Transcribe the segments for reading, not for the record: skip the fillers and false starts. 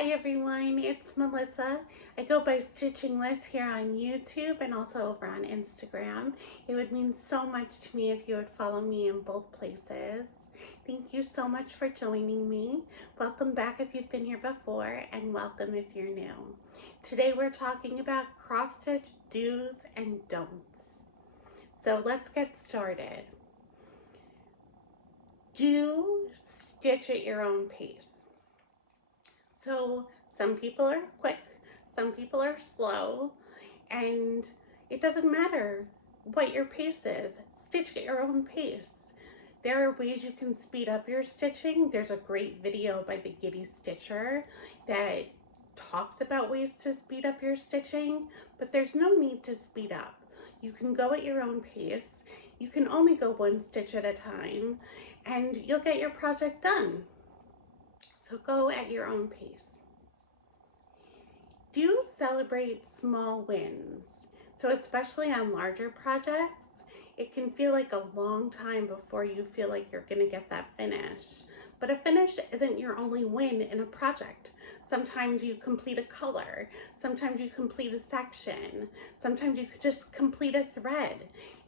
Hi everyone, it's Melissa. I go by Stitching Liz here on YouTube and also over on Instagram. It would mean so much to me if you would follow me in both places. Thank you so much for joining me. Welcome back if you've been here before, and welcome if you're new. Today we're talking about cross stitch do's and don'ts. So let's get started. Do stitch at your own pace. So some people are quick, some people are slow, and it doesn't matter what your pace is. Stitch at your own pace. There are ways you can speed up your stitching. There's a great video by the Giddy Stitcher that talks about ways to speed up your stitching, but there's no need to speed up. You can go at your own pace. You can only go one stitch at a time, and you'll get your project done. So go at your own pace. Do celebrate small wins. So especially on larger projects, it can feel like a long time before you feel like you're gonna get that finish. But a finish isn't your only win in a project. Sometimes you complete a color, sometimes you complete a section, sometimes you could just complete a thread,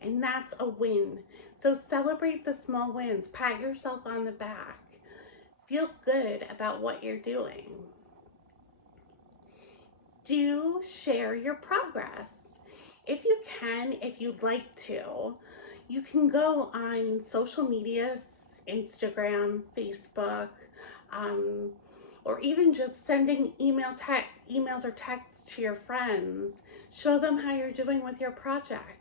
and that's a win. So celebrate the small wins, pat yourself on the back. Feel good about what you're doing. Do share your progress. If you can, if you'd like to, you can go on social media, Instagram, Facebook, or even just sending emails or texts to your friends. Show them how you're doing with your project.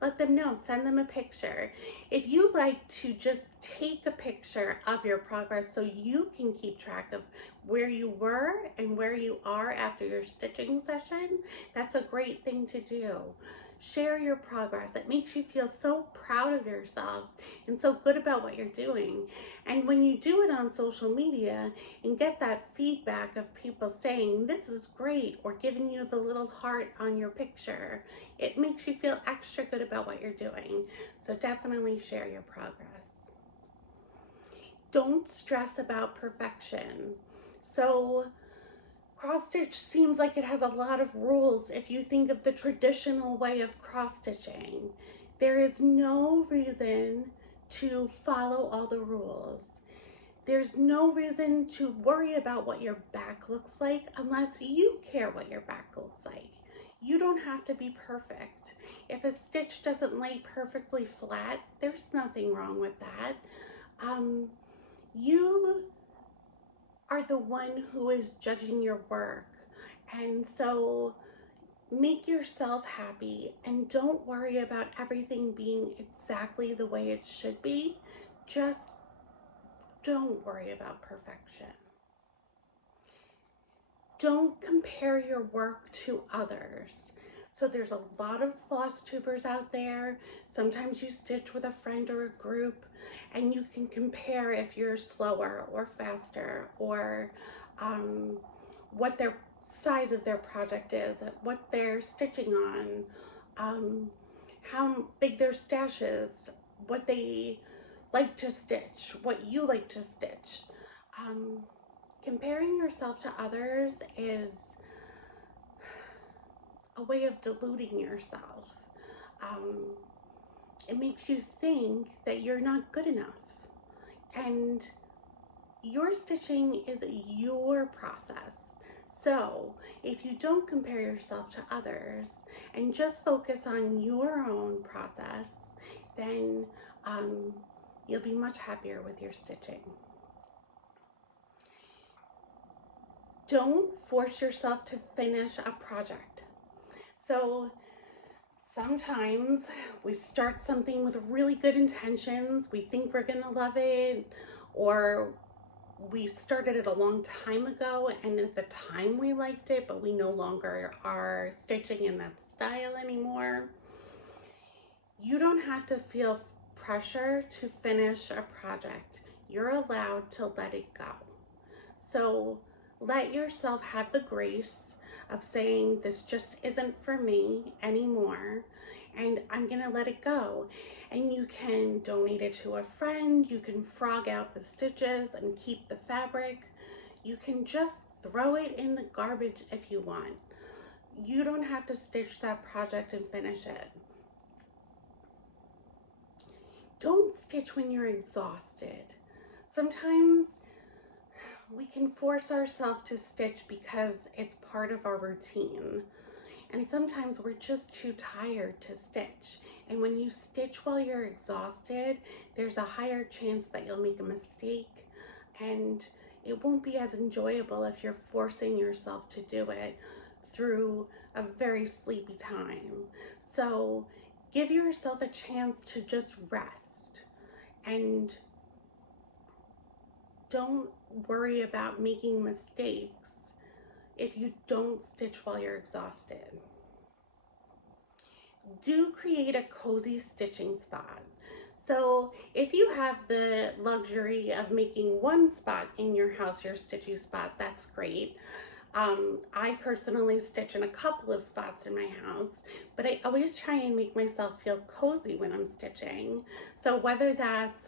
Let them know, send them a picture. If you like to just take a picture of your progress so you can keep track of where you were and where you are after your stitching session, that's a great thing to do. Share your progress. It makes you feel so proud of yourself and so good about what you're doing. And when you do it on social media and get that feedback of people saying, this is great, or giving you the little heart on your picture, it makes you feel extra good about what you're doing. So definitely share your progress. Don't stress about perfection. So cross stitch seems like it has a lot of rules. If you think of the traditional way of cross stitching, there is no reason to follow all the rules. There's no reason to worry about what your back looks like unless you care what your back looks like. You don't have to be perfect. If a stitch doesn't lay perfectly flat, there's nothing wrong with that. You are the one who is judging your work, and so make yourself happy and don't worry about everything being exactly the way it should be. Just don't worry about perfection. Don't compare your work to others. So there's a lot of floss tubers out there. Sometimes you stitch with a friend or a group, and you can compare if you're slower or faster, or what their size of their project is, what they're stitching on, how big their stash is, what they like to stitch, what you like to stitch. Comparing yourself to others is a way of deluding yourself. It makes you think that you're not good enough. And your stitching is your process. So if you don't compare yourself to others and just focus on your own process, then you'll be much happier with your stitching. Don't force yourself to finish a project. So sometimes we start something with really good intentions. We think we're gonna love it, or we started it a long time ago and at the time we liked it, but we no longer are stitching in that style anymore. You don't have to feel pressure to finish a project. You're allowed to let it go. So let yourself have the grace of saying, this just isn't for me anymore, and I'm gonna let it go. And you can donate it to a friend, you can frog out the stitches and keep the fabric. You can just throw it in the garbage if you want. You don't have to stitch that project and finish it. Don't stitch when you're exhausted. Sometimes we can force ourselves to stitch because it's part of our routine. And sometimes we're just too tired to stitch. And when you stitch while you're exhausted, there's a higher chance that you'll make a mistake, and it won't be as enjoyable if you're forcing yourself to do it through a very sleepy time. So give yourself a chance to just rest, and don't worry about making mistakes if you don't stitch while you're exhausted. Do create a cozy stitching spot. So if you have the luxury of making one spot in your house your stitchy spot, that's great. I personally stitch in a couple of spots in my house, but I always try and make myself feel cozy when I'm stitching. So whether that's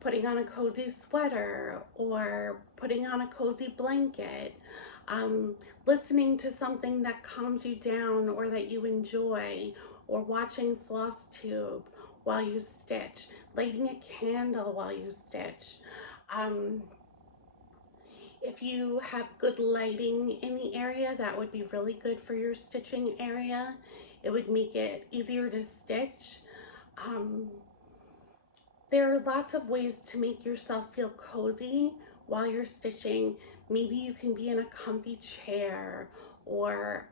putting on a cozy sweater or putting on a cozy blanket, listening to something that calms you down or that you enjoy, or watching Flosstube while you stitch, lighting a candle while you stitch. If you have good lighting in the area, that would be really good for your stitching area. It would make it easier to stitch. There are lots of ways to make yourself feel cozy while you're stitching. Maybe you can be in a comfy chair, or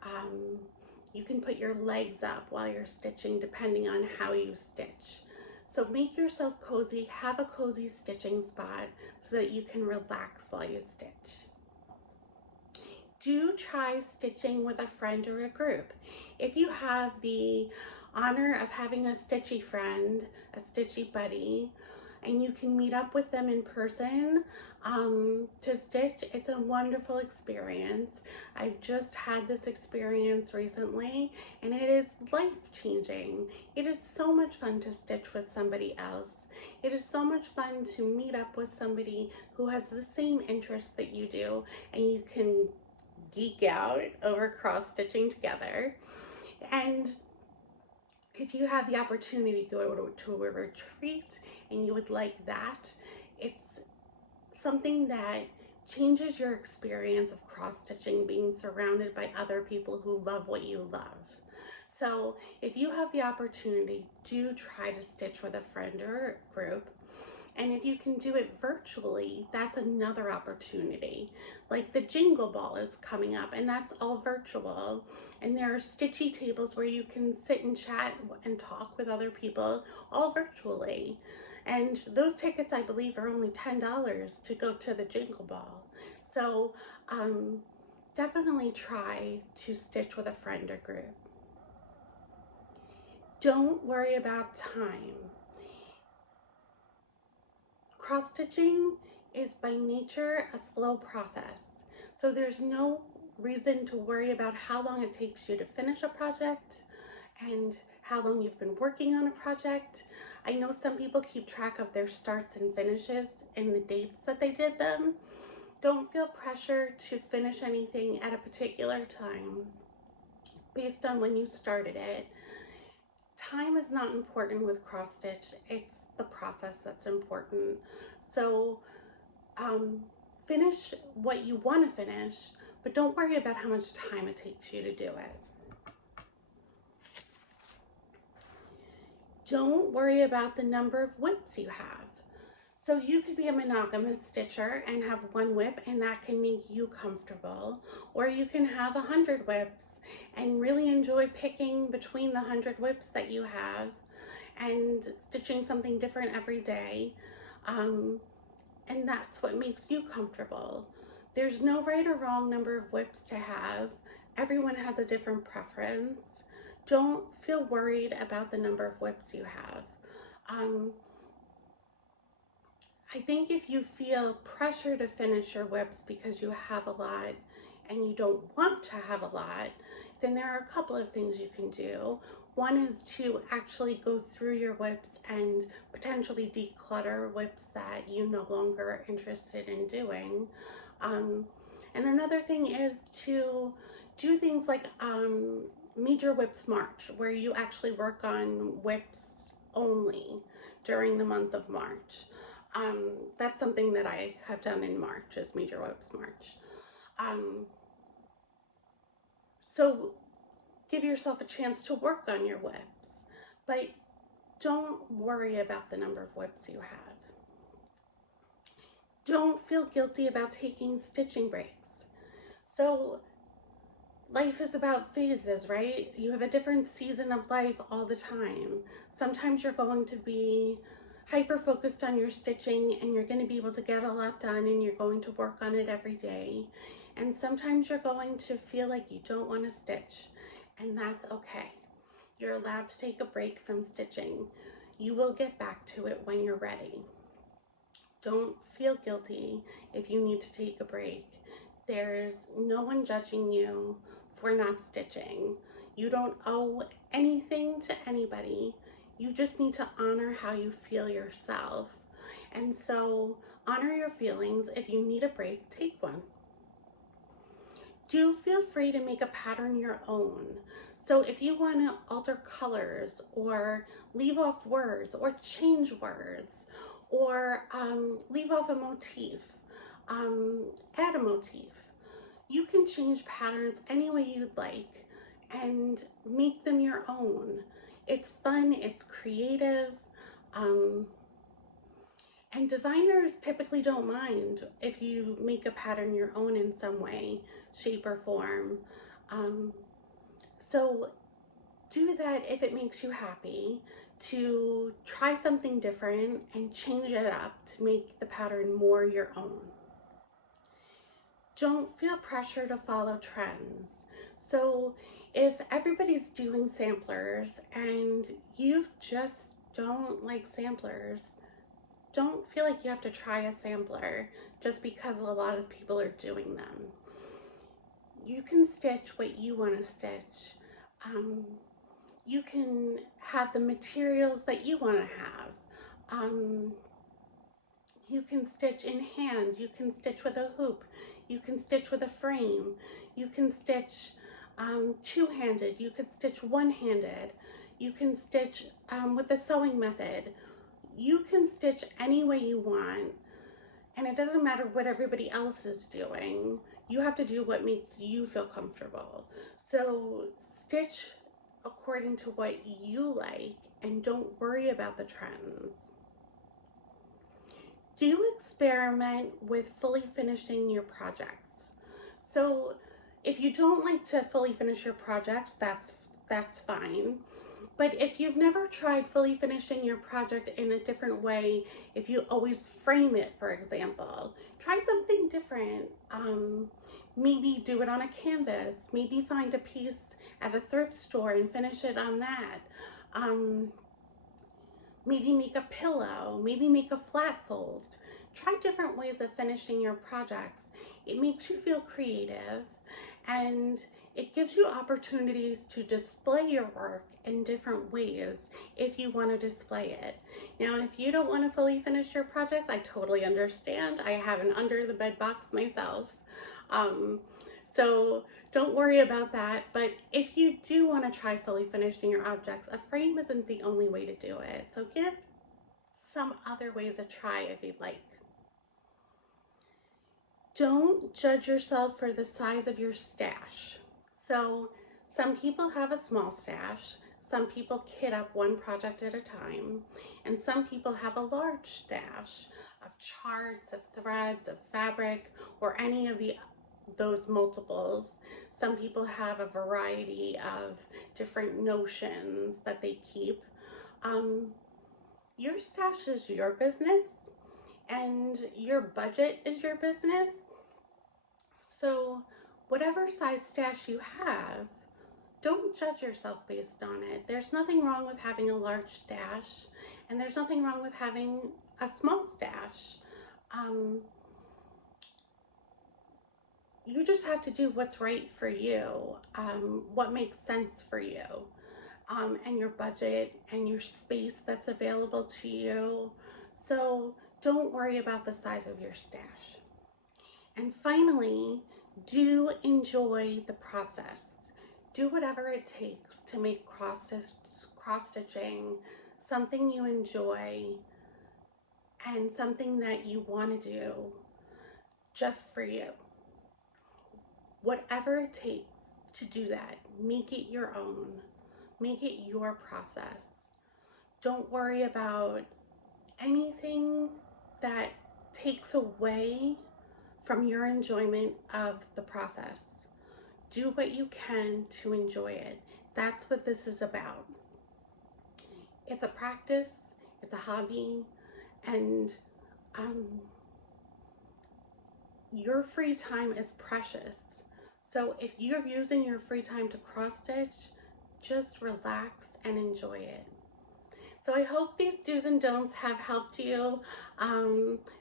you can put your legs up while you're stitching, depending on how you stitch. So make yourself cozy, have a cozy stitching spot so that you can relax while you stitch. Do try stitching with a friend or a group. If you have the honor of having a stitchy friend, a stitchy buddy, and you can meet up with them in person to stitch, it's a wonderful experience. I've just had this experience recently, and it is life-changing. It is so much fun to stitch with somebody else. It is so much fun to meet up with somebody who has the same interests that you do, and you can geek out over cross-stitching together. And if you have the opportunity to go to a retreat and you would like that, it's something that changes your experience of cross-stitching, being surrounded by other people who love what you love. So if you have the opportunity, do try to stitch with a friend or group. And if you can do it virtually, that's another opportunity. Like the Jingle Ball is coming up, and that's all virtual. And there are stitchy tables where you can sit and chat and talk with other people, all virtually. And those tickets, I believe, are only $10 to go to the Jingle Ball. So definitely try to stitch with a friend or group. Don't worry about time. Cross-stitching is by nature a slow process. So there's no reason to worry about how long it takes you to finish a project and how long you've been working on a project. I know some people keep track of their starts and finishes and the dates that they did them. Don't feel pressure to finish anything at a particular time based on when you started it. Time is not important with cross stitch, it's the process that's important. So finish what you want to finish, but don't worry about how much time it takes you to do it. Don't worry about the number of whips you have. So you could be a monogamous stitcher and have one whip, and that can make you comfortable, or you can have 100 whips and really enjoy picking between the 100 whips that you have and stitching something different every day, and that's what makes you comfortable. There's no right or wrong number of whips to have. Everyone has a different preference. Don't feel worried about the number of whips you have. I think if you feel pressure to finish your whips because you have a lot and you don't want to have a lot, then there are a couple of things you can do. One is to actually go through your whips and potentially declutter whips that you no longer are interested in doing. And another thing is to do things like Major Whips March, where you actually work on whips only during the month of March. That's something that I have done in March, is Major Whips March. Um, so give yourself a chance to work on your whips, but don't worry about the number of whips you have. Don't feel guilty about taking stitching breaks. So life is about phases, right? You have a different season of life all the time. Sometimes you're going to be hyper focused on your stitching and you're going to be able to get a lot done and you're going to work on it every day. And sometimes you're going to feel like you don't want to stitch, and that's okay. You're allowed to take a break from stitching. You will get back to it when you're ready. Don't feel guilty if you need to take a break. There's no one judging you for not stitching. You don't owe anything to anybody. You just need to honor how you feel yourself. And so honor your feelings. If you need a break, take one. Do feel free to make a pattern your own. So if you want to alter colors or leave off words or change words or leave off a motif, add a motif, you can change patterns any way you'd like and make them your own. It's fun, it's creative, and designers typically don't mind if you make a pattern your own in some way, shape, or form. So do that if it makes you happy, to try something different and change it up to make the pattern more your own. Don't feel pressure to follow trends. So if everybody's doing samplers and you just don't like samplers, don't feel like you have to try a sampler just because a lot of people are doing them. You can stitch what you want to stitch. You can have the materials that you want to have. You can stitch in hand, you can stitch with a hoop, you can stitch with a frame, you can stitch two-handed, you could stitch one-handed, you can stitch with the sewing method. You can stitch any way you want, and it doesn't matter what everybody else is doing. You have to do what makes you feel comfortable. So stitch according to what you like and don't worry about the trends. Do experiment with fully finishing your projects. So if you don't like to fully finish your projects, that's fine. But if you've never tried fully finishing your project in a different way, if you always frame it, for example, try something different. Maybe do it on a canvas. Maybe find a piece at a thrift store and finish it on that. Maybe make a pillow. Maybe make a flat fold. Try different ways of finishing your projects. It makes you feel creative, and it gives you opportunities to display your work in different ways if you want to display it. Now, if you don't want to fully finish your projects, I totally understand. I have an under the bed box myself. So don't worry about that. But if you do want to try fully finishing your objects, a frame isn't the only way to do it. So give some other ways a try if you'd like. Don't judge yourself for the size of your stash. So some people have a small stash, some people kit up one project at a time, and some people have a large stash of charts, of threads, of fabric, or any of those multiples. Some people have a variety of different notions that they keep. Your stash is your business, and your budget is your business. So whatever size stash you have, don't judge yourself based on it. There's nothing wrong with having a large stash, and there's nothing wrong with having a small stash. You just have to do what's right for you, what makes sense for you, and your budget and your space that's available to you. So don't worry about the size of your stash. And finally, Do enjoy the process. Do whatever it takes to make cross-stitching something you enjoy and something that you want to do just for you. Whatever it takes to do that, make it your own. Make it your process. Don't worry about anything that takes away from your enjoyment of the process. Do what you can to enjoy it. That's what this is about. It's a practice, it's a hobby, and your free time is precious. So if you're using your free time to cross stitch, just relax and enjoy it. So I hope these do's and don'ts have helped you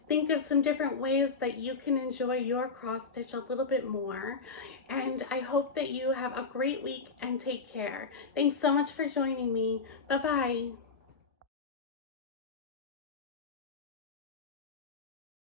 think of some different ways that you can enjoy your cross stitch a little bit more. And I hope that you have a great week and take care. Thanks so much for joining me. Bye-bye.